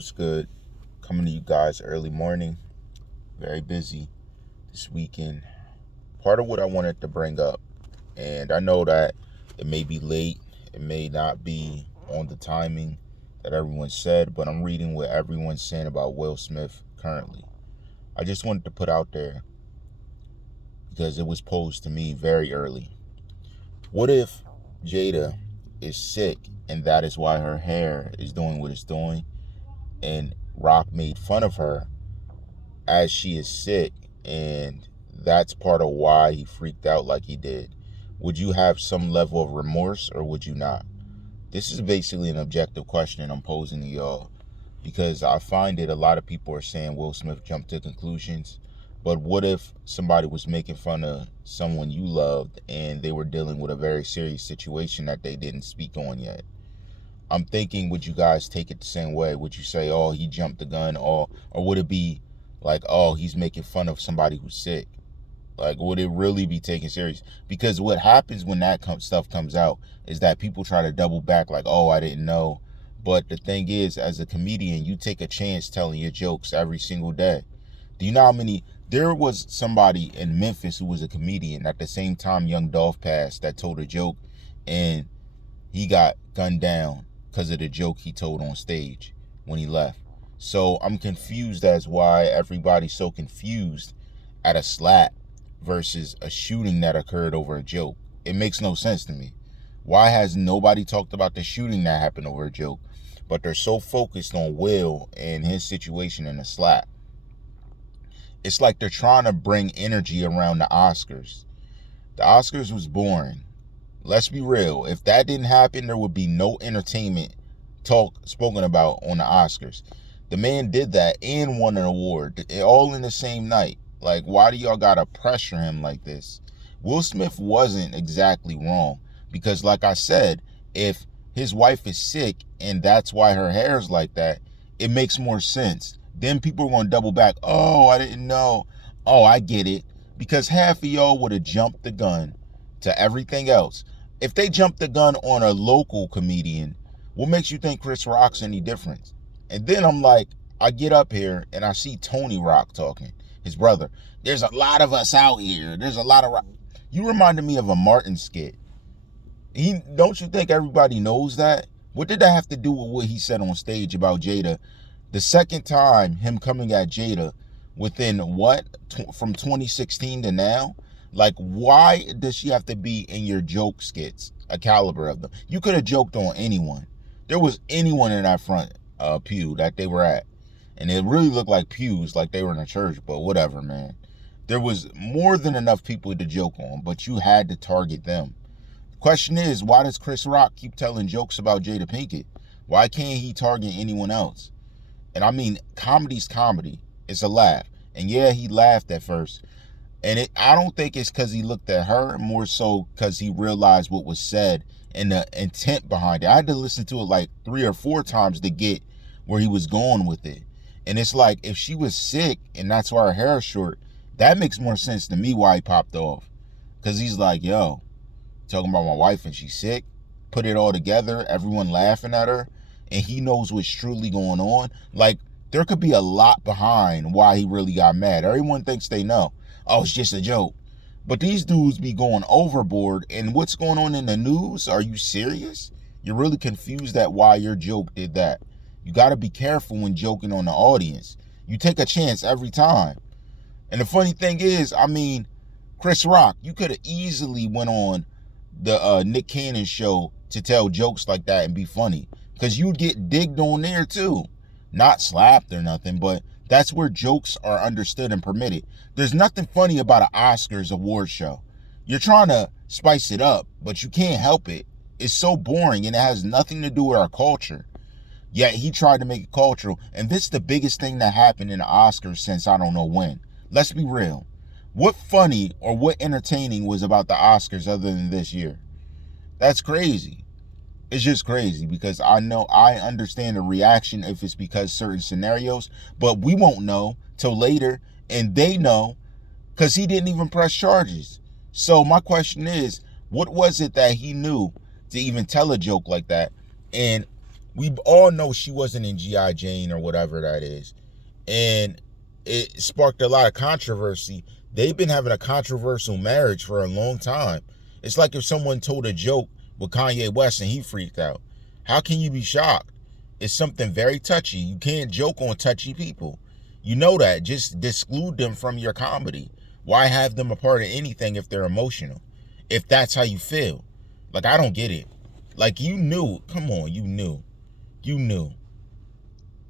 What's good? Coming to you guys early morning. Very busy this weekend. Part of what I wanted to bring up, and I know that it may be late, it may not be on the timing that everyone said, but I'm reading what everyone's saying about Will Smith currently. I just wanted to put out there because it was posed to me very early. What if Jada is sick and that is why her hair is doing what it's doing, and Rock made fun of her as she is sick, and that's part of why he freaked out like he did? Would you have some level of remorse or would you not? This is basically an objective question I'm posing to y'all because I find that a lot of people are saying Will Smith jumped to conclusions. But what if somebody was making fun of someone you loved and they were dealing with a very serious situation that they didn't speak on yet? I'm thinking, would you guys take it the same way? Would you say, oh, he jumped the gun, or would it be like, oh, he's making fun of somebody who's sick? Like, would it really be taken serious? Because what happens when that stuff comes out is that people try to double back, like, oh, I didn't know. But the thing is, as a comedian, you take a chance telling your jokes every single day. Do you know how many? There was somebody in Memphis who was a comedian at the same time Young Dolph passed that told a joke, and he got gunned down because of the joke he told on stage when he left. So I'm confused as why everybody's so confused at a slap versus a shooting that occurred over a joke. It makes no sense to me. Why has nobody talked about the shooting that happened over a joke? But they're so focused on Will and his situation in a slap. It's like they're trying to bring energy around the Oscars. The Oscars was boring. Let's be real. If that didn't happen, there would be no entertainment talk spoken about on the Oscars. The man did that and won an award, all in the same night. Like, why do y'all gotta pressure him like this? Will Smith wasn't exactly wrong because, like I said, if his wife is sick and that's why her hair's like that, it makes more sense. Then people are gonna double back. Oh, I didn't know. Oh, I get it. Because half of y'all would have jumped the gun to everything else. If they jumped the gun on a local comedian, what makes you think Chris Rock's any different? And then I'm like, I get up here and I see Tony Rock talking, his brother. There's a lot of us out here. There's a lot of rock. You reminded me of a Martin skit. Don't you think everybody knows that? What did that have to do with what he said on stage about Jada? The second time him coming at Jada within what? From 2016 to now? Like, why does she have to be in your joke skits? A caliber of them. You could have joked on anyone. There was anyone in that front pew that they were at. And it really looked like pews, like they were in a church, but whatever, man. There was more than enough people to joke on, but you had to target them. The question is, why does Chris Rock keep telling jokes about Jada Pinkett? Why can't he target anyone else? And I mean, comedy's comedy. It's a laugh. And yeah, he laughed at first. And I don't think it's because he looked at her, more so because he realized what was said and the intent behind it. I had to listen to it like 3 or 4 times to get where he was going with it. And it's like, if she was sick and that's why her hair is short, that makes more sense to me why he popped off. Because he's like, yo, talking about my wife and she's sick, put it all together, everyone laughing at her, and he knows what's truly going on. Like, there could be a lot behind why he really got mad. Everyone thinks they know. Oh, it's just a joke. But these dudes be going overboard, and what's going on in the news? Are you serious? You're really confused at why your joke did that. You got to be careful when joking on the audience. You take a chance every time. And the funny thing is, I mean, Chris Rock, you could have easily went on the Nick Cannon show to tell jokes like that and be funny. Because you'd get digged on there too. Not slapped or nothing, but that's where jokes are understood and permitted. There's nothing funny about an Oscars award show. You're trying to spice it up, but you can't help it. It's so boring and it has nothing to do with our culture. Yet he tried to make it cultural. And this is the biggest thing that happened in the Oscars since I don't know when. Let's be real. What funny or what entertaining was about the Oscars other than this year? That's crazy. It's just crazy because I understand the reaction if it's because certain scenarios, but we won't know till later, and they know because he didn't even press charges. So my question is, what was it that he knew to even tell a joke like that? And We all know she wasn't in G.I. Jane or whatever that is. And it sparked a lot of controversy. They've been having a controversial marriage for a long time. It's like if someone told a joke with Kanye West and he freaked out. How can you be shocked? It's something very touchy. You can't joke on touchy people. You know that. Just exclude them from your comedy. Why have them a part of anything if they're emotional? If that's how you feel. Like, I don't get it. Like, you knew. Come on, you knew. You knew.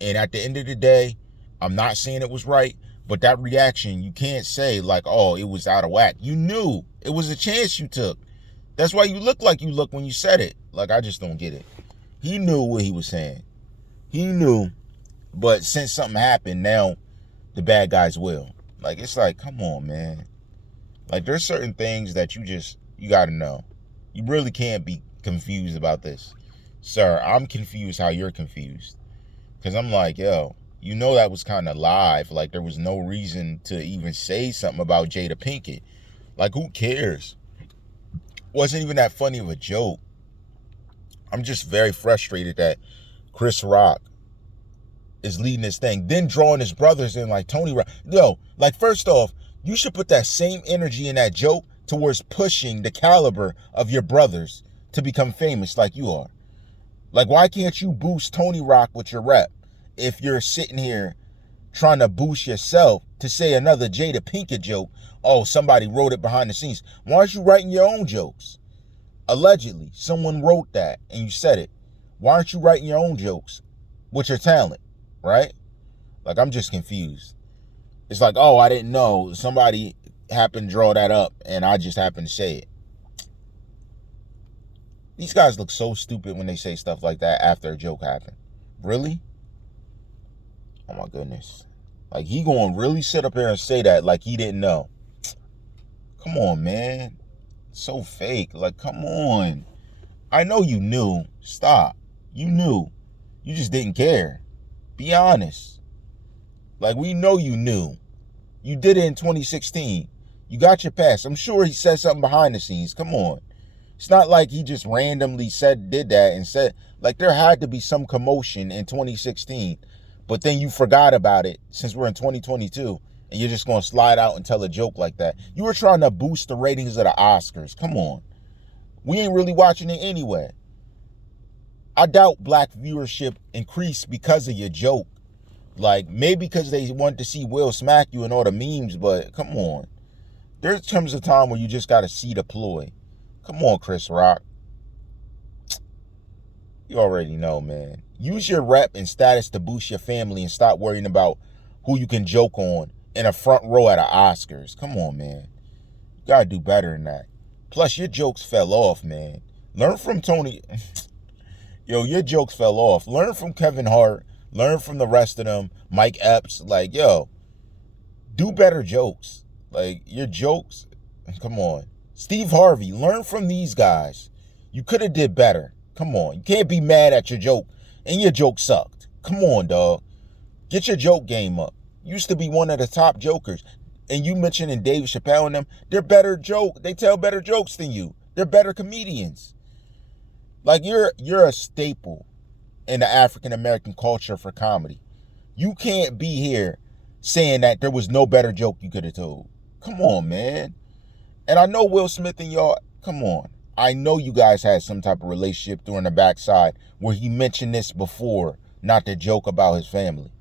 And at the end of the day, I'm not saying it was right, but that reaction, you can't say like, oh, it was out of whack. You knew. It was a chance you took. That's why you look like you look when you said it. Like, I just don't get it. He knew what he was saying. He knew, but since something happened, now the bad guys will. Like, it's like, come on, man. Like, there's certain things that you got to know. You really can't be confused about this. Sir, I'm confused how you're confused. Because I'm like, yo, you know that was kind of live. Like, there was no reason to even say something about Jada Pinkett. Like, who cares? Wasn't even that funny of a joke. I'm just very frustrated that Chris Rock is leading this thing, then drawing his brothers in like Tony Rock. Yo, like, first off, you should put that same energy in that joke towards pushing the caliber of your brothers to become famous like you are. Like, why can't you boost Tony Rock with your rep if you're sitting here trying to boost yourself to say another Jada Pinkett joke? Oh, somebody wrote it behind the scenes. Why aren't you writing your own jokes? Allegedly, someone wrote that and you said it. Why aren't you writing your own jokes with your talent, right? Like, I'm just confused. It's like, oh, I didn't know. Somebody happened to draw that up and I just happened to say it. These guys look so stupid when they say stuff like that after a joke happened. Really? Oh my goodness. Like, he gonna really sit up here and say that like he didn't know. Come on, man. So fake. Like, come on. I know you knew. Stop. You knew. You just didn't care. Be honest. Like, we know you knew. You did it in 2016. You got your pass. I'm sure he said something behind the scenes. Come on. It's not like he just randomly did that and said, like, there had to be some commotion in 2016, but then you forgot about it since we're in 2022, and you're just going to slide out and tell a joke like that. You were trying to boost the ratings of the Oscars. Come on. We ain't really watching it anyway. I doubt black viewership increased because of your joke. Like, maybe because they wanted to see Will smack you and all the memes, but come on. There comes a time where you just got to see the ploy. Come on, Chris Rock. You already know, man. Use your rep and status to boost your family and stop worrying about who you can joke on in a front row at the Oscars. Come on, man. You got to do better than that. Plus, your jokes fell off, man. Learn from Tony. Yo, your jokes fell off. Learn from Kevin Hart. Learn from the rest of them. Mike Epps. Like, yo, do better jokes. Like, your jokes, come on. Steve Harvey, learn from these guys. You could have did better. Come on. You can't be mad at your joke, and your joke sucked. Come on, dog. Get your joke game up. You used to be one of the top jokers. And you mentioning Dave Chappelle and them, they're better joke. They tell better jokes than you. They're better comedians. Like, you're a staple in the African-American culture for comedy. You can't be here saying that there was no better joke you could have told. Come on, man. And I know Will Smith and y'all, come on. I know you guys had some type of relationship during the backside where he mentioned this before, not to joke about his family.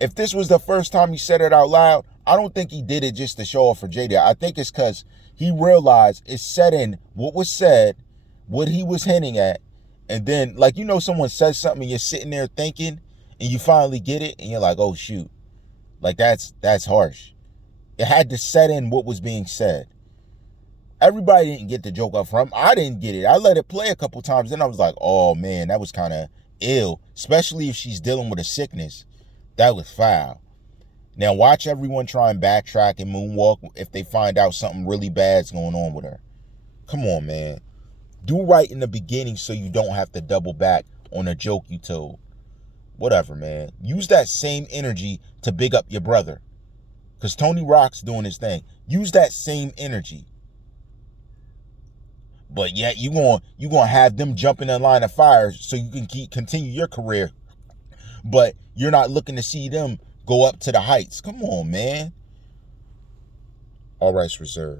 If this was the first time he said it out loud, I don't think he did it just to show off for Jada. I think it's because he realized it set in what was said, what he was hinting at, and then, like, you know, someone says something and you're sitting there thinking, and you finally get it, and you're like, oh, shoot. Like, that's harsh. It had to set in what was being said. Everybody didn't get the joke up front. I didn't get it. I let it play a couple times. Then I was like, oh, man, that was kind of ill. Especially if she's dealing with a sickness. That was foul. Now watch everyone try and backtrack and moonwalk if they find out something really bad's going on with her. Come on, man. Do right in the beginning so you don't have to double back on a joke you told. Whatever, man. Use that same energy to big up your brother. Because Tony Rock's doing his thing. Use that same energy. But yet you gonna have them jump in the line of fire so you can continue your career. But you're not looking to see them go up to the heights. Come on, man. All rights reserved.